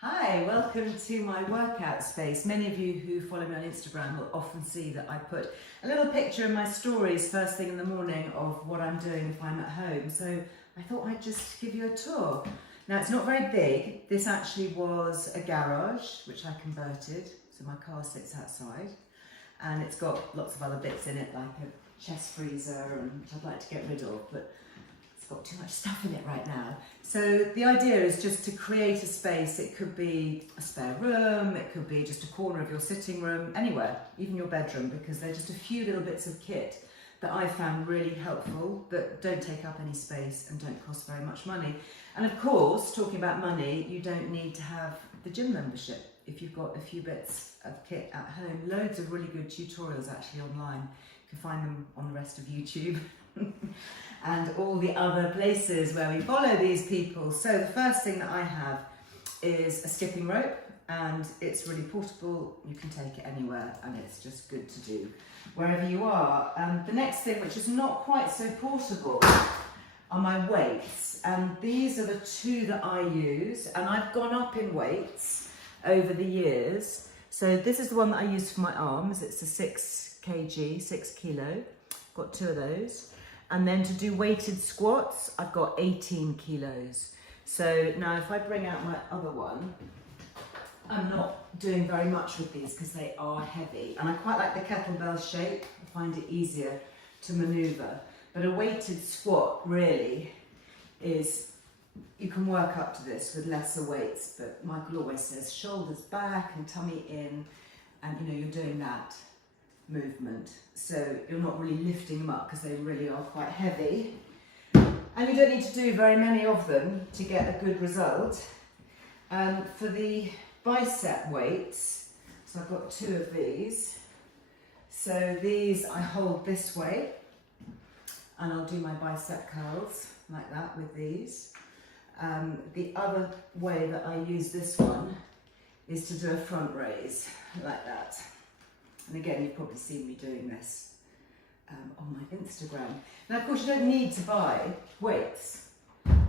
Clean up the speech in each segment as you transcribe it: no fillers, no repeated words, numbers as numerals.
Hi, welcome to my workout space. Many of you who follow me on Instagram will often see that I put a little picture in my stories first thing in the morning of what I'm doing if I'm at home. So I thought I'd just give you a tour. Now it's not very big. This actually was a garage, which I converted. So my car sits outside and it's got lots of other bits in it like a chest freezer, and which I'd like to get rid of, but it's got too much stuff in it right now. So the idea is just to create a space. It could be a spare room, it could be just a corner of your sitting room, anywhere, even your bedroom, because they're just a few little bits of kit that I found really helpful, that don't take up any space and don't cost very much money. And of course, talking about money, you don't need to have the gym membership. If you've got a few bits of kit at home, loads of really good tutorials actually online. You can find them on the rest of YouTube. And all the other places where we follow these people. So the first thing that I have is a skipping rope, and it's really portable. You can take it anywhere and it's just good to do wherever you are. The next thing, which is not quite so portable, are my weights, and these are the two that I use, and I've gone up in weights over the years. So this is the one that I use for my arms. It's a 6 kilo. Got two of those. And then to do weighted squats, I've got 18 kilos. So now if I bring out my other one, I'm not doing very much with these because they are heavy. And I quite like the kettlebell shape. I find it easier to maneuver. But a weighted squat really is, you can work up to this with lesser weights, but Michael always says shoulders back and tummy in, and you know, you're doing that movement, so you're not really lifting them up because they really are quite heavy, and you don't need to do very many of them to get a good result. For the bicep weights, so I've got two of these. So these I hold this way, and I'll do my bicep curls like that with these. The other way that I use this one is to do a front raise like that. And again, you've probably seen me doing this on my Instagram. Now, of course, you don't need to buy weights.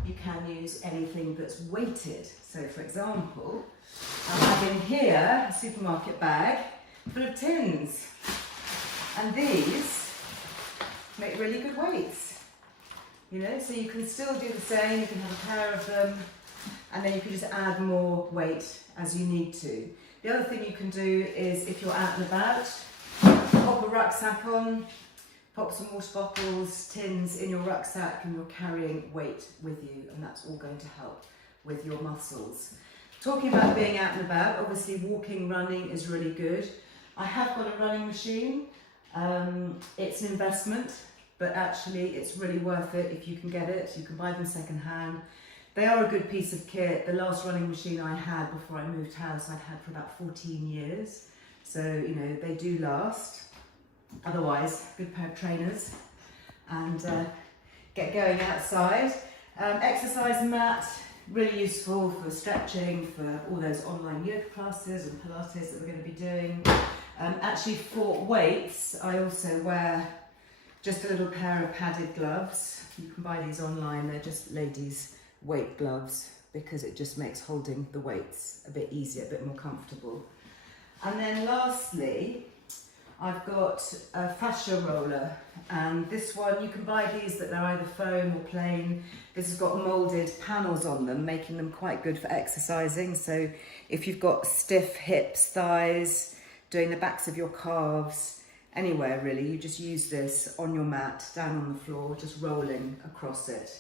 You can use anything that's weighted. So, for example, I have in here a supermarket bag full of tins. And these make really good weights. You know, so you can still do the same. You can have a pair of them, and then you can just add more weight as you need to. The other thing you can do is, if you're out and about, pop a rucksack on, pop some water bottles, tins in your rucksack, and you're carrying weight with you, and that's all going to help with your muscles. Talking about being out and about, obviously walking, running is really good. I have got a running machine. It's an investment, but actually it's really worth it if you can get it. You can buy them second hand. They are a good piece of kit. The last running machine I had before I moved house, I'd had for about 14 years. So, you know, they do last. Otherwise, good pair of trainers, and get going outside. Exercise mat, really useful for stretching, for all those online yoga classes and Pilates that we're going to be doing. Actually, for weights, I also wear just a little pair of padded gloves. You can buy these online. They're just ladies' weight gloves, because it just makes holding the weights a bit easier, a bit more comfortable. And then lastly, I've got a Fascia Roller, and this one, you can buy these that they're either foam or plain. This has got moulded panels on them, making them quite good for exercising. So if you've got stiff hips, thighs, doing the backs of your calves, anywhere really, you just use this on your mat, down on the floor, just rolling across it.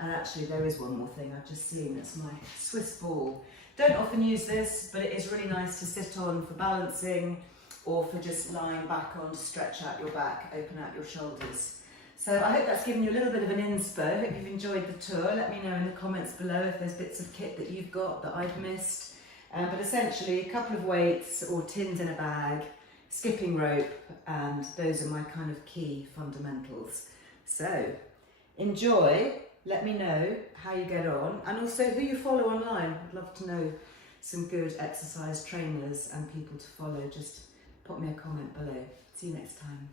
And actually there is one more thing I've just seen, it's my Swiss ball. Don't often use this, but it is really nice to sit on for balancing, or for just lying back on to stretch out your back, open out your shoulders. So I hope that's given you a little bit of an inspo. I hope you've enjoyed the tour. Let me know in the comments below if there's bits of kit that you've got that I've missed. But essentially a couple of weights or tins in a bag, skipping rope, and those are my kind of key fundamentals. So enjoy. Let me know how you get on, and also who you follow online. I'd love to know some good exercise trainers and people to follow. Just put me a comment below. See you next time.